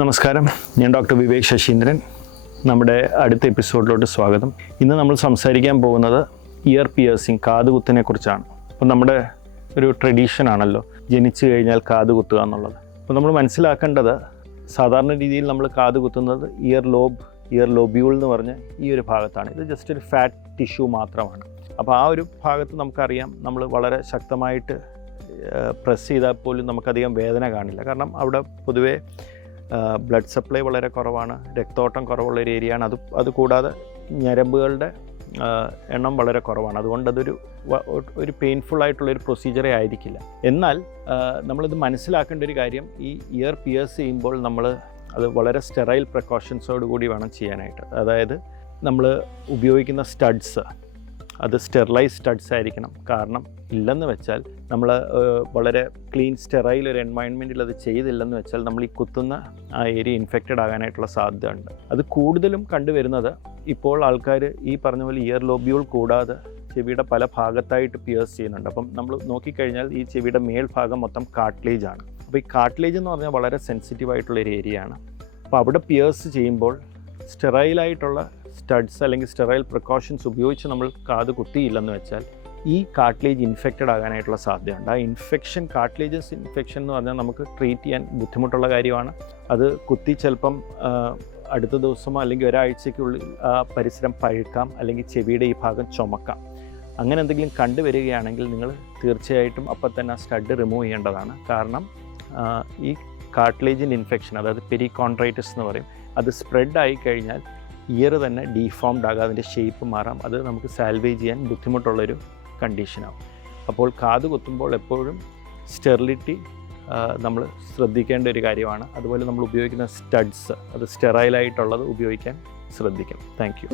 നമസ്കാരം, ഞാൻ ഡോക്ടർ വിവേക് ശശീന്ദ്രൻ. നമ്മുടെ അടുത്ത എപ്പിസോഡിലോട്ട് സ്വാഗതം. ഇന്ന് നമ്മൾ സംസാരിക്കാൻ പോകുന്നത് ഇയർ പിയേഴ്സിങ്, കാതുകുത്തിനെ കുറിച്ചാണ്. അപ്പം നമ്മുടെ ഒരു ട്രഡീഷനാണല്ലോ ജനിച്ചു കഴിഞ്ഞാൽ കാതുകുത്തുക എന്നുള്ളത്. അപ്പോൾ നമ്മൾ മനസ്സിലാക്കേണ്ടത്, സാധാരണ രീതിയിൽ നമ്മൾ കാതുകുത്തുന്നത് ഇയർ ലോബ്യൂൾ എന്ന് പറഞ്ഞ ഈ ഒരു ഭാഗത്താണ്. ഇത് ജസ്റ്റ് ഒരു ഫാറ്റ് ടിഷ്യൂ മാത്രമാണ്. അപ്പോൾ ആ ഒരു ഭാഗത്ത് നമുക്കറിയാം, നമ്മൾ വളരെ ശക്തമായിട്ട് പ്രസ് ചെയ്താൽ പോലും നമുക്കധികം വേദന കാണില്ല. കാരണം അവിടെ പൊതുവേ ബ്ലഡ് സപ്ലൈ വളരെ കുറവാണ്, രക്തോട്ടം കുറവുള്ളൊരു ഏരിയയാണ്. അതുകൂടാതെ ഞരമ്പുകളുടെ എണ്ണം വളരെ കുറവാണ്. അതുകൊണ്ട് അതൊരു പെയിൻഫുൾ ആയിട്ടുള്ളൊരു പ്രൊസീജിയറേ ആയിരിക്കില്ല. എന്നാൽ നമ്മളിത് മനസ്സിലാക്കേണ്ട ഒരു കാര്യം, ഈ ഇയർ പിയേഴ്സ് ചെയ്യുമ്പോൾ നമ്മൾ അത് വളരെ സ്റ്റെറൈൽ പ്രിക്കോഷൻസോട് കൂടി വേണം ചെയ്യാനായിട്ട്. അതായത് നമ്മൾ ഉപയോഗിക്കുന്ന സ്റ്റഡ്സ് അത് സ്റ്റെറിലൈസ് സ്റ്റഡ്സ് ആയിരിക്കണം. കാരണം ഇല്ലെന്ന് വെച്ചാൽ നമ്മൾ വളരെ ക്ലീൻ സ്റ്റെറൈൽ ഒരു എൻവയൺമെൻറ്റിൽ അത് ചെയ്തില്ലെന്ന് വെച്ചാൽ നമ്മൾ ഈ കുത്തുന്ന ആ ഏരിയ ഇൻഫെക്റ്റഡ് ആകാനായിട്ടുള്ള സാധ്യത ഉണ്ട്. അത് കൂടുതലും കണ്ടുവരുന്നത് ഇപ്പോൾ ആൾക്കാർ ഈ പറഞ്ഞ പോലെ ഇയർ ലോബ്യൂൾ കൂടാതെ ചെവിയുടെ പല ഭാഗത്തായിട്ട് പിയേഴ്സ് ചെയ്യുന്നുണ്ട്. അപ്പം നമ്മൾ നോക്കിക്കഴിഞ്ഞാൽ ഈ ചെവിയുടെ മേൽഭാഗം മൊത്തം കാർട്ടിലേജ് ആണ്. അപ്പോൾ ഈ കാർട്ടിലേജ് എന്ന് പറഞ്ഞാൽ വളരെ സെൻസിറ്റീവ് ആയിട്ടുള്ളൊരു ഏരിയയാണ്. അപ്പോൾ അവിടെ പിയേഴ്സ് ചെയ്യുമ്പോൾ സ്റ്റെറൈലായിട്ടുള്ള സ്റ്റഡ്സ് അല്ലെങ്കിൽ സ്റ്റെറൈൽ പ്രിക്കോഷൻസ് ഉപയോഗിച്ച് നമ്മൾ കാത് കുത്തിയില്ലെന്ന് വെച്ചാൽ ഈ കാർട്ടിലേജ് ഇൻഫെക്റ്റഡ് ആകാനായിട്ടുള്ള സാധ്യതയുണ്ട്. ആ ഇൻഫെക്ഷൻ, കാർട്ടിലേജസ് ഇൻഫെക്ഷൻ എന്ന് പറഞ്ഞാൽ നമുക്ക് ട്രീറ്റ് ചെയ്യാൻ ബുദ്ധിമുട്ടുള്ള കാര്യമാണ്. അത് കുത്തി ചിലപ്പം അടുത്ത ദിവസമോ അല്ലെങ്കിൽ ഒരാഴ്ചയ്ക്കുള്ളിൽ ആ പരിസരം പഴുക്കാം, അല്ലെങ്കിൽ ചെവിയുടെ ഈ ഭാഗം ചുമക്കാം. അങ്ങനെ എന്തെങ്കിലും കണ്ടുവരികയാണെങ്കിൽ നിങ്ങൾ തീർച്ചയായിട്ടും അപ്പം തന്നെ ആ സ്റ്റഡ് റിമൂവ് ചെയ്യേണ്ടതാണ്. കാരണം ഈ കാർട്ടിലേജിൻ്റെ ഇൻഫെക്ഷൻ, അതായത് പെരികോൺട്രൈറ്റിസ് എന്ന് പറയും, അത് സ്പ്രെഡ് ആയി കഴിഞ്ഞാൽ ഇയർ തന്നെ ഡീഫോംഡ് ആകാം, അതിൻ്റെ ഷേപ്പ് മാറാം. അത് നമുക്ക് സാൽവേജ് ചെയ്യാൻ ബുദ്ധിമുട്ടുള്ളൊരു കണ്ടീഷനാവും. അപ്പോൾ കാത് കുത്തുമ്പോൾ എപ്പോഴും സ്റ്റെറിലിറ്റി നമ്മൾ ശ്രദ്ധിക്കേണ്ട ഒരു കാര്യമാണ്. അതുപോലെ നമ്മൾ ഉപയോഗിക്കുന്ന സ്റ്റഡ്സ് അത് സ്റ്റെറൈലായിട്ടുള്ളത് ഉപയോഗിക്കാൻ ശ്രദ്ധിക്കണം. Thank you.